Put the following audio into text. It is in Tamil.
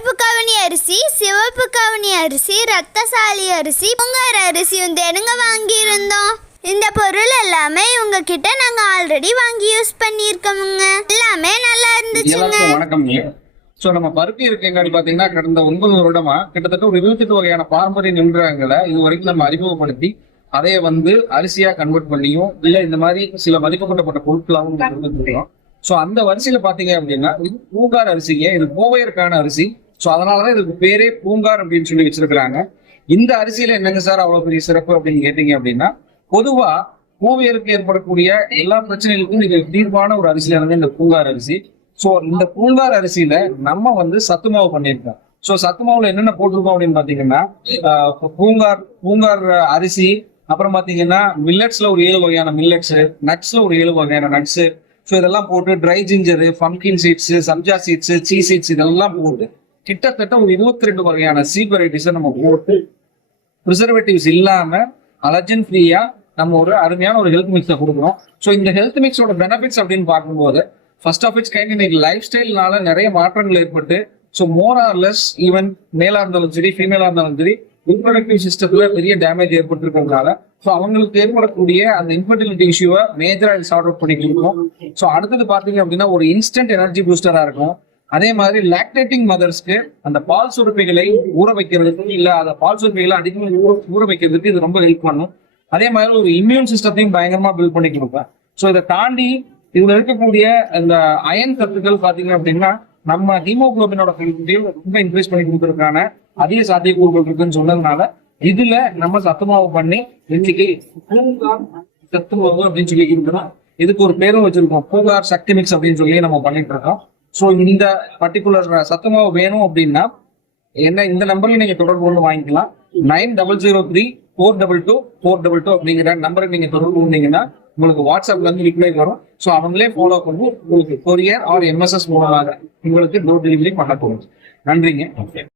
கருப்பு கவுனி அரிசி, சிவப்பு கவுனி அரிசி, ரத்தசாலி அரிசி, பூங்கார் அரிசி என்னங்க வாங்கியிருந்தோம். இந்த பொருள் எல்லாமே இவங்க கிட்ட நாங்க ஆல்ரெடி வாங்கி யூஸ் பண்ணியிருக்கோமுங்க. எல்லாமே நல்லா இருந்துச்சுங்க. வணக்கம். ஸோ நம்ம பருத்தி இருக்கு என்னன்னு பாத்தீங்கன்னா கடந்த 9 வருடமா கிட்டத்தட்ட ஒரு 28 வகையான பாரம்பரிய நின்றாங்களை இது வரைக்கும் நம்ம அறிமுகப்படுத்தி அதை அரிசியா கன்வெர்ட் பண்ணியும் இல்ல இந்த மாதிரி சில மதிக்கப்பட்ட பொருட்களாகவும். ஸோ அந்த வரிசையில பாத்தீங்க அப்படின்னா இது பூங்கார் அரிசிங்க. இது கோவையருக்கான அரிசி. ஸோ அதனாலதான் இதுக்கு பேரே பூங்கார் அப்படின்னு சொல்லி வச்சிருக்கிறாங்க. இந்த அரிசியில என்னங்க சார் அவ்வளவு பெரிய சிறப்பு அப்படின்னு கேட்டீங்க அப்படின்னா, பொதுவா கோவையருக்கு ஏற்படக்கூடிய எல்லா பிரச்சனைகளுக்கும் இது தீர்வான ஒரு அரிசியானது இந்த பூங்கார் அரிசி. ஸோ இந்த பூங்கார் அரிசியில நம்ம சத்துமாவு பண்ணியிருக்கோம். ஸோ சத்துமாவுல என்னென்ன போட்டிருக்கோம் அப்படின்னு பாத்தீங்கன்னா பூங்கார் அரிசி, அப்புறம் பாத்தீங்கன்னா மில்லட்ஸ்ல ஒரு 7 வகையான மில்லட்ஸ், நட்ஸ்ல ஒரு 7 வகையான நட்ஸ். ஸோ இதெல்லாம் போட்டு dry ginger, pumpkin seeds, sabja seeds, chia seeds இதெல்லாம் போட்டு கிட்டத்தட்ட ஒரு 22 வகையான சீட் வெரைட்டிஸை நம்ம போட்டு ப்ரிசர்வேட்டிவ்ஸ் இல்லாம அலர்ஜன் ஃப்ரீயா நம்ம ஒரு அருமையான ஒரு ஹெல்த் மிக்ஸை கொடுக்குறோம். ஸோ இந்த ஹெல்த் மிக்ஸோட பெனிஃபிட்ஸ் அப்படின்னு பார்க்கும்போது ஃபர்ஸ்ட் ஆஃப் இட்ஸ் கைண்ட் இன்னைக்கு லைஃப் ஸ்டைல்னால நிறைய மாற்றங்கள் ஏற்பட்டு so more or less even மேலா இருந்தாலும் சரி ஃபீமேலா இருந்தாலும் சரி ரிப்ரொடக்டிவ் சிஸ்டத்துல பெரிய டேமேஜ் ஏற்பட்டிருக்கிறதுனால ஸோ அவங்களுக்கு ஏற்படக்கூடிய அந்த இன்ஃபர்டிலிட்டி இஷ்யூவை மேஜரா சார்ட் அவுட் பண்ணிட்டு இருக்கோம். ஸோ அடுத்தது பாத்தீங்க அப்படின்னா ஒரு இன்ஸ்டன்ட் எனர்ஜி பூஸ்டரா இருக்கும். அதே மாதிரி லாக்டேட்டிங் மதர்ஸ்க்கு அந்த பால் சுரப்பிகளை ஊற வைக்கிறதுக்கு இல்ல அந்த பால் சுரப்பிகளை அதிகமாக ஊற வைக்கிறதுக்கு இது ரொம்ப ஹெல்ப் பண்ணும். அதே மாதிரி ஒரு இம்யூன் சிஸ்டத்தையும் பயங்கரமா பில்ட் பண்ணி கொடுப்பேன். ஸோ இதை தாண்டி இதுல இருக்கக்கூடிய இந்த அயன் சத்துக்கள் பாத்தீங்க அப்படின்னா நம்ம ஹீமோகுளோபினோட ரொம்ப இன்க்ரீஸ் பண்ணி கொடுக்கறதுக்கான அதிக சாத்தியக்கூறுகள் இருக்குன்னு சொன்னதுனால இதுல நம்ம சத்துமாவு பண்ணி இன்னைக்கு சத்துமாவு அப்படின்னு சொல்லி இருக்கணும். இதுக்கு ஒரு பேரும் வச்சிருக்கோம், பூங்கார் சக்தி மிக்ஸ் அப்படின்னு சொல்லி நம்ம பண்ணிட்டு இருக்கோம். ஸோ இந்த பர்டிகுலர் சத்துமாவு வேணும் அப்படின்னா என்ன இந்த நம்பர்ல நீங்க தொடர்பு கொண்டு வாங்கிக்கலாம். 9003422422 அப்படிங்கிற நம்பருக்கு நீங்க தொடர்பு கொண்டீங்கன்னா உங்களுக்கு வாட்ஸ்அப்ல ரிப்ளை வரும். ஸோ அவங்களே ஃபாலோ பண்ணி உங்களுக்கு கொரியர் ஆர் எம்எஸ்எஸ் மூலமாக உங்களுக்கு டோர் டெலிவரி பண்ண போகும். நன்றிங்க.